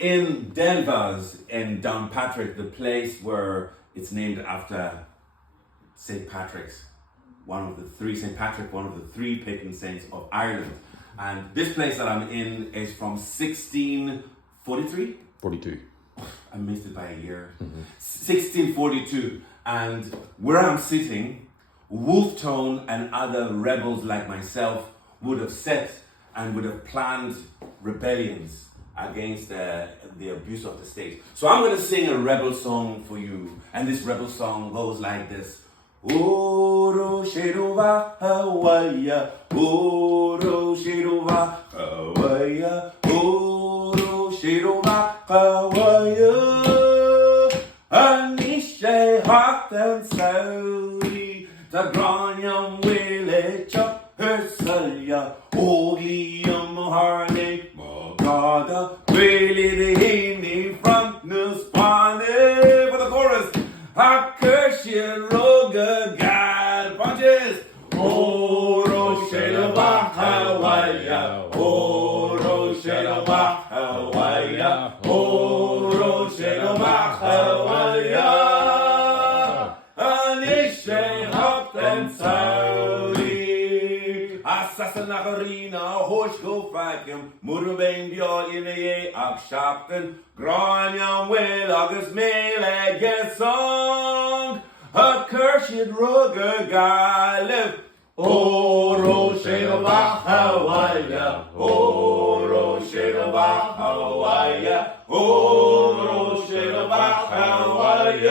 in Denver's in Downpatrick, the place where it's named after St. Patrick's, one of the three patron saints of Ireland. And this place that I'm in is from 1643? 42. I missed it by a year. 1642. And where I'm sitting, Wolfe Tone and other rebels like myself would have set and would have planned rebellions against the abuse of the state. So I'm going to sing a rebel song for you. And this rebel song goes like this. Oro Shirova Hawaii, Oro Shirova Hawaii, Oro Shirova Hawaii, Anisha Hot and Saudi, the Granyam Wille Chuck Hersalia, Ogium Harley, Mogada, Willie the Henny front Nuspane for the chorus. Hakershin Roga God punches. Oro Shedaba Hawaii, Oro Shedaba Hawaii, Oro Shedaba Hawaii, Anisha Hot and Saudi, Assassinarina, Hoshko Fakim, Murubain Bjorn Abshapten, Granyam Will August Mele get song, a cursed rugger galib. Oro Shedaba Hawaii, Oro Shedaba Hawaii, Oro Shedaba Hawaii,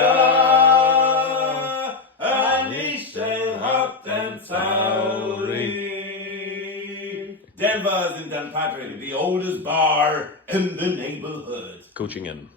Anisha Hopton Saudi. Denver's in Downpatrick, the oldest bar in the neighborhood. Coaching in.